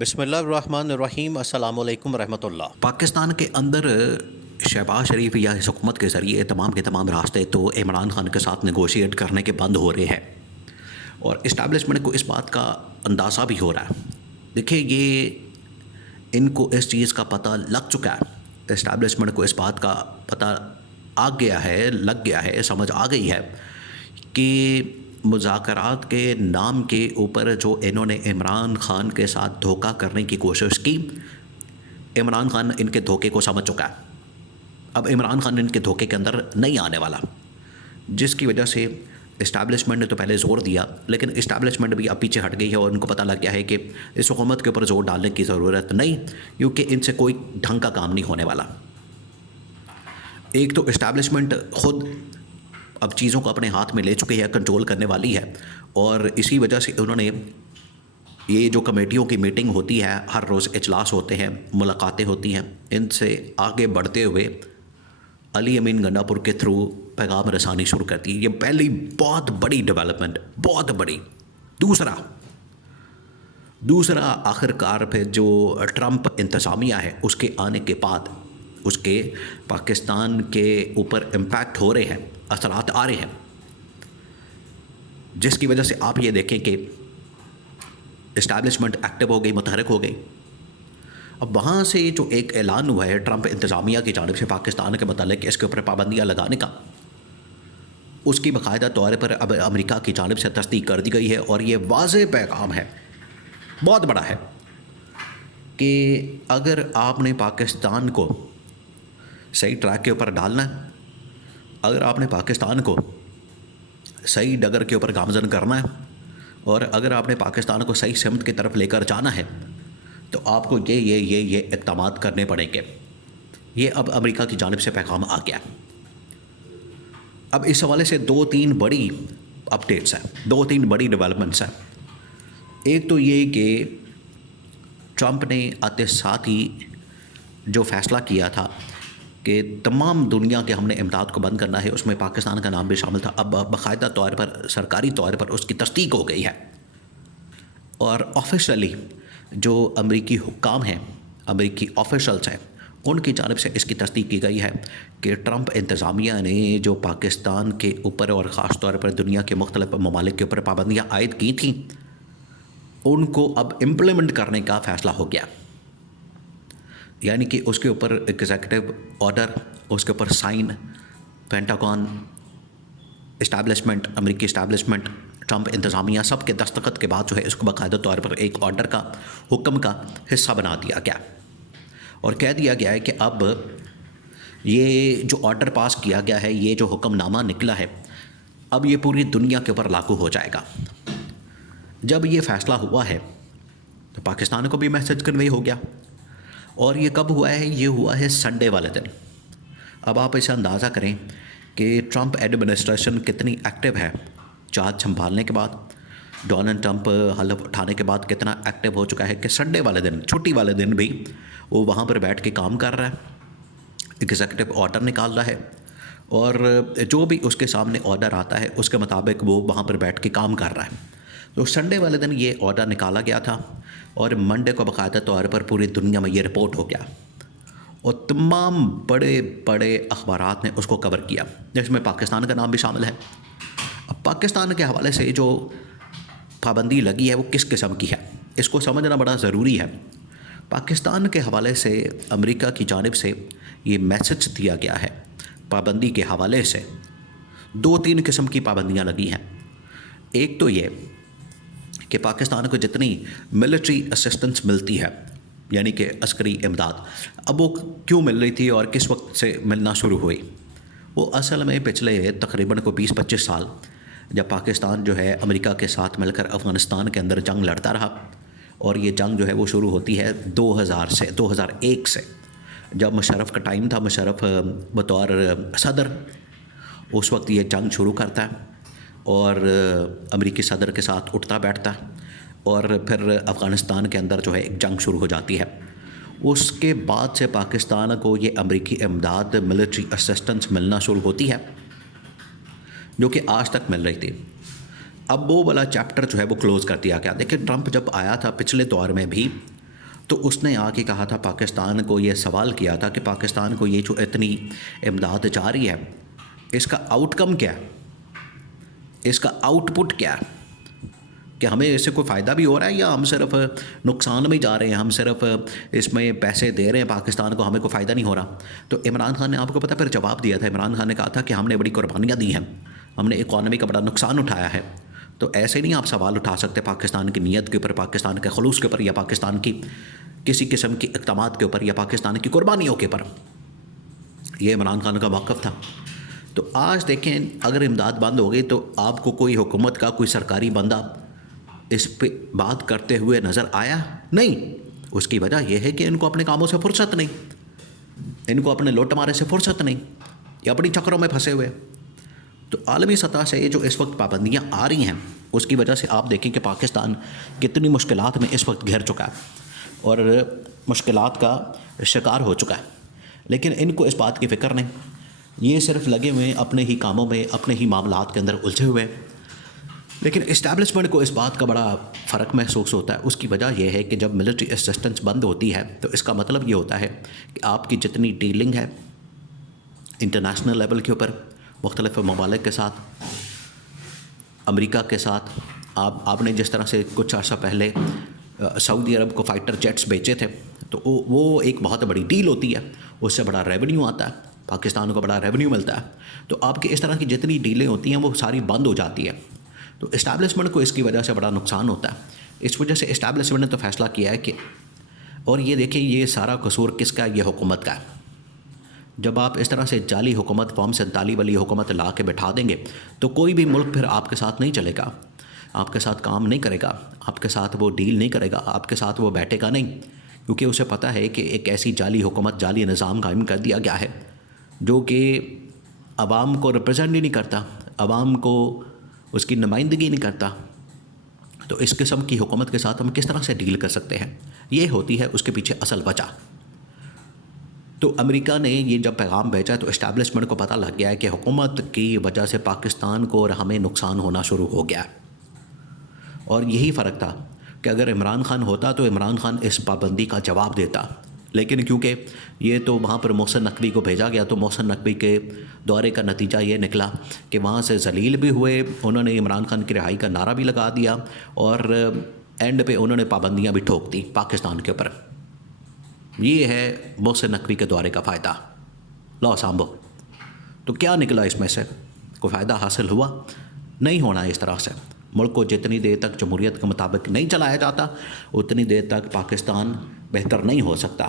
بسم اللہ الرحمن الرحیم، السلام علیکم ورحمۃ اللہ۔ پاکستان کے اندر شہباز شریف یا اس حکومت کے ذریعے تمام کے تمام راستے تو عمران خان کے ساتھ نیگوشیٹ کرنے کے بند ہو رہے ہیں، اور اسٹیبلشمنٹ کو اس بات کا اندازہ بھی ہو رہا ہے۔ دیکھیں، یہ ان کو اس چیز کا پتہ لگ چکا ہے، اسٹیبلشمنٹ کو اس بات کا پتہ لگ گیا ہے، سمجھ آ گئی ہے کہ مذاکرات کے نام کے اوپر جو انہوں نے عمران خان کے ساتھ دھوکہ کرنے کی کوشش کی، عمران خان ان کے دھوکے کو سمجھ چکا ہے۔ اب عمران خان ان کے دھوکے کے اندر نہیں آنے والا، جس کی وجہ سے اسٹیبلشمنٹ نے تو پہلے زور دیا، لیکن اسٹیبلشمنٹ بھی اب پیچھے ہٹ گئی ہے اور ان کو پتہ لگ گیا ہے کہ اس حکومت کے اوپر زور ڈالنے کی ضرورت نہیں، کیونکہ ان سے کوئی ڈھنگ کا کام نہیں ہونے والا۔ ایک تو اسٹیبلشمنٹ خود اب چیزوں کو اپنے ہاتھ میں لے چکے ہے، کنٹرول کرنے والی ہے، اور اسی وجہ سے انہوں نے یہ جو کمیٹیوں کی میٹنگ ہوتی ہے، ہر روز اجلاس ہوتے ہیں، ملاقاتیں ہوتی ہیں، ان سے آگے بڑھتے ہوئے علی امین گنڈا پور کے تھرو پیغام رسانی شروع کرتی ہے۔ یہ پہلی بہت بڑی ڈیولپمنٹ، بہت بڑی۔ دوسرا آخر کار پہ جو ٹرمپ انتظامیہ ہے، اس کے آنے کے بعد اس کے پاکستان کے اوپر امپیکٹ ہو رہے ہیں، اثرات آ رہے ہیں، جس کی وجہ سے آپ یہ دیکھیں کہ اسٹیبلشمنٹ ایکٹیو ہو گئی، متحرک ہو گئی۔ اب وہاں سے جو ایک اعلان ہوا ہے ٹرمپ انتظامیہ کی جانب سے پاکستان کے متعلق اس کے اوپر پابندیاں لگانے کا، اس کی باقاعدہ طور پر اب امریکہ کی جانب سے تصدیق کر دی گئی ہے، اور یہ واضح پیغام ہے، بہت بڑا ہے، کہ اگر آپ نے پاکستان کو صحیح ٹریک کے اوپر ڈالنا ہے، اگر آپ نے پاکستان کو صحیح ڈگر کے اوپر گامزن کرنا ہے، اور اگر آپ نے پاکستان کو صحیح سمت کی طرف لے کر جانا ہے، تو آپ کو یہ اقدامات کرنے پڑیں گے۔ یہ اب امریکہ کی جانب سے پیغام آ گیا۔ اب اس حوالے سے دو تین بڑی اپڈیٹس ہیں، دو تین بڑی ڈیولپمنٹس ہیں۔ ایک تو یہ کہ ٹرمپ نے آتے ساتھ ہی جو فیصلہ کیا تھا کہ تمام دنیا کے ہم نے امداد کو بند کرنا ہے، اس میں پاکستان کا نام بھی شامل تھا، اب باقاعدہ طور پر سرکاری طور پر اس کی تصدیق ہو گئی ہے، اور آفیشلی جو امریکی حکام ہیں، امریکی آفیشلز ہیں، ان کی جانب سے اس کی تصدیق کی گئی ہے کہ ٹرمپ انتظامیہ نے جو پاکستان کے اوپر اور خاص طور پر دنیا کے مختلف ممالک کے اوپر پابندیاں عائد کی تھیں، ان کو اب امپلیمنٹ کرنے کا فیصلہ ہو گیا۔ یعنی کہ اس کے اوپر ایگزیکٹو آرڈر، اس کے اوپر سائن، پینٹاگون، اسٹیبلشمنٹ، امریکی اسٹیبلشمنٹ، ٹرمپ انتظامیہ، سب کے دستخط کے بعد جو ہے اس کو باقاعدہ طور پر ایک آرڈر کا، حکم کا حصہ بنا دیا گیا، اور کہہ دیا گیا ہے کہ اب یہ جو آرڈر پاس کیا گیا ہے، یہ جو حکم نامہ نکلا ہے، اب یہ پوری دنیا کے اوپر لاگو ہو جائے گا۔ جب یہ فیصلہ ہوا ہے تو پاکستان کو بھی میسج کنوے ہو گیا، اور یہ کب ہوا ہے؟ یہ ہوا ہے سنڈے والے دن۔ اب آپ اسے اندازہ کریں کہ ٹرمپ ایڈمنسٹریشن کتنی ایکٹیو ہے، چارج سنبھالنے کے بعد، ڈونلڈ ٹرمپ حلف اٹھانے کے بعد کتنا ایکٹیو ہو چکا ہے کہ سنڈے والے دن، چھٹی والے دن بھی وہ وہاں پر بیٹھ کے کام کر رہا ہے، ایگزیکٹو آرڈر نکال رہا ہے، اور جو بھی اس کے سامنے آرڈر آتا ہے اس کے مطابق وہ وہاں پر بیٹھ کے کام کر رہا ہے۔ تو سنڈے والے دن یہ آرڈر نکالا گیا تھا، اور منڈے کو باقاعدہ طور پر پوری دنیا میں یہ رپورٹ ہو گیا، اور تمام بڑے بڑے اخبارات نے اس کو کور کیا، جس میں پاکستان کا نام بھی شامل ہے۔ اب پاکستان کے حوالے سے جو پابندی لگی ہے وہ کس قسم کی ہے، اس کو سمجھنا بڑا ضروری ہے۔ پاکستان کے حوالے سے امریکہ کی جانب سے یہ میسج دیا گیا ہے، پابندی کے حوالے سے دو تین قسم کی پابندیاں لگی ہیں۔ ایک تو یہ کہ پاکستان کو جتنی ملٹری اسسٹنس ملتی ہے، یعنی کہ عسکری امداد، اب وہ کیوں مل رہی تھی اور کس وقت سے ملنا شروع ہوئی؟ وہ اصل میں پچھلے تقریباً 20-25 سال جب پاکستان جو ہے امریکہ کے ساتھ مل کر افغانستان کے اندر جنگ لڑتا رہا، اور یہ جنگ جو ہے وہ شروع ہوتی ہے 2001 سے، جب مشرف کا ٹائم تھا، مشرف بطور صدر اس وقت یہ جنگ شروع کرتا ہے، اور امریکی صدر کے ساتھ اٹھتا بیٹھتا ہے، اور پھر افغانستان کے اندر جو ہے ایک جنگ شروع ہو جاتی ہے۔ اس کے بعد سے پاکستان کو یہ امریکی امداد، ملٹری اسسٹنس ملنا شروع ہوتی ہے، جو کہ آج تک مل رہی تھی۔ اب وہ والا چیپٹر جو ہے وہ کلوز کر دیا گیا۔ دیکھیں، ٹرمپ جب آیا تھا پچھلے دور میں بھی تو اس نے آ کے کہا تھا پاکستان کو، یہ سوال کیا تھا کہ پاکستان کو یہ جو اتنی امداد جا رہی ہے اس کا آؤٹ کم کیا ہے، اس کا آؤٹ پٹ کیا ہے، کہ ہمیں اس سے کوئی فائدہ بھی ہو رہا ہے یا ہم صرف نقصان میں جا رہے ہیں، ہم صرف اس میں پیسے دے رہے ہیں پاکستان کو، ہمیں کوئی فائدہ نہیں ہو رہا۔ تو عمران خان نے آپ کو پتہ پھر جواب دیا تھا۔ عمران خان نے کہا تھا کہ ہم نے بڑی قربانیاں دی ہیں، ہم نے اکانومی کا بڑا نقصان اٹھایا ہے۔ تو ایسے نہیں آپ سوال اٹھا سکتے پاکستان کی نیت کے اوپر، پاکستان کے خلوص کے اوپر، یا پاکستان کی کسی قسم کی اقدامات کے اوپر، یا پاکستان کی قربانیوں کے اوپر۔ یہ عمران خان کا موقف تھا۔ تو آج دیکھیں اگر امداد بند ہو گئی تو آپ کو کوئی حکومت کا کوئی سرکاری بندہ اس پہ بات کرتے ہوئے نظر آیا نہیں۔ اس کی وجہ یہ ہے کہ ان کو اپنے کاموں سے فرصت نہیں، ان کو اپنے لوٹ مارے سے فرصت نہیں، یا اپنی چکروں میں پھنسے ہوئے۔ تو عالمی سطح سے یہ جو اس وقت پابندیاں آ رہی ہیں اس کی وجہ سے آپ دیکھیں کہ پاکستان کتنی مشکلات میں اس وقت گھر چکا ہے اور مشکلات کا شکار ہو چکا ہے، لیکن ان کو اس بات کی فکر نہیں، یہ صرف لگے ہوئے اپنے ہی کاموں میں، اپنے ہی معاملات کے اندر الجھے ہوئے ہیں۔ لیکن اسٹیبلشمنٹ کو اس بات کا بڑا فرق محسوس ہوتا ہے۔ اس کی وجہ یہ ہے کہ جب ملٹری اسسٹنس بند ہوتی ہے تو اس کا مطلب یہ ہوتا ہے کہ آپ کی جتنی ڈیلنگ ہے انٹرنیشنل لیول کے اوپر مختلف ممالک کے ساتھ، امریکا کے ساتھ، آپ نے جس طرح سے کچھ عرصہ پہلے سعودی عرب کو فائٹر جیٹس بیچے تھے تو وہ ایک بہت بڑی ڈیل ہوتی ہے، اس سے بڑا ریونیو آتا ہے، پاکستان کو بڑا ریونیو ملتا ہے۔ تو آپ کی اس طرح کی جتنی ڈیلیں ہوتی ہیں وہ ساری بند ہو جاتی ہے، تو اسٹیبلشمنٹ کو اس کی وجہ سے بڑا نقصان ہوتا ہے۔ اس وجہ سے اسٹیبلشمنٹ نے تو فیصلہ کیا ہے کہ، اور یہ دیکھیں یہ سارا قصور کس کا ہے؟ یہ حکومت کا ہے۔ جب آپ اس طرح سے جعلی حکومت، فارم 47 والی حکومت لا کے بٹھا دیں گے تو کوئی بھی ملک پھر آپ کے ساتھ نہیں چلے گا، آپ کے ساتھ کام نہیں کرے گا، آپ کے ساتھ وہ ڈیل نہیں کرے گا، آپ کے ساتھ وہ بیٹھے گا نہیں، کیونکہ اسے پتہ ہے کہ ایک ایسی جعلی حکومت، جعلی نظام قائم کر دیا گیا ہے جو کہ عوام کو ریپرزینٹ ہی نہیں کرتا، عوام کو اس کی نمائندگی نہیں کرتا۔ تو اس قسم کی حکومت کے ساتھ ہم کس طرح سے ڈیل کر سکتے ہیں؟ یہ ہوتی ہے اس کے پیچھے اصل وجہ۔ تو امریکہ نے یہ جب پیغام بھیجا تو اسٹیبلشمنٹ کو پتہ لگ گیا ہے کہ حکومت کی وجہ سے پاکستان کو اور ہمیں نقصان ہونا شروع ہو گیا، اور یہی فرق تھا کہ اگر عمران خان ہوتا تو عمران خان اس پابندی کا جواب دیتا، لیکن کیونکہ یہ تو وہاں پر محسن نقوی کو بھیجا گیا تو محسن نقوی کے دورے کا نتیجہ یہ نکلا کہ وہاں سے ذلیل بھی ہوئے، انہوں نے عمران خان کی رہائی کا نعرہ بھی لگا دیا، اور اینڈ پہ انہوں نے پابندیاں بھی ٹھوک دی پاکستان کے اوپر۔ یہ ہے محسن نقوی کے دورے کا فائدہ۔ لو سامبو تو کیا نکلا اس میں سے؟ کوئی فائدہ حاصل ہوا؟ نہیں ہونا اس طرح سے۔ ملک کو جتنی دیر تک جمہوریت کے مطابق نہیں چلایا جاتا اتنی دیر تک پاکستان بہتر نہیں ہو سکتا۔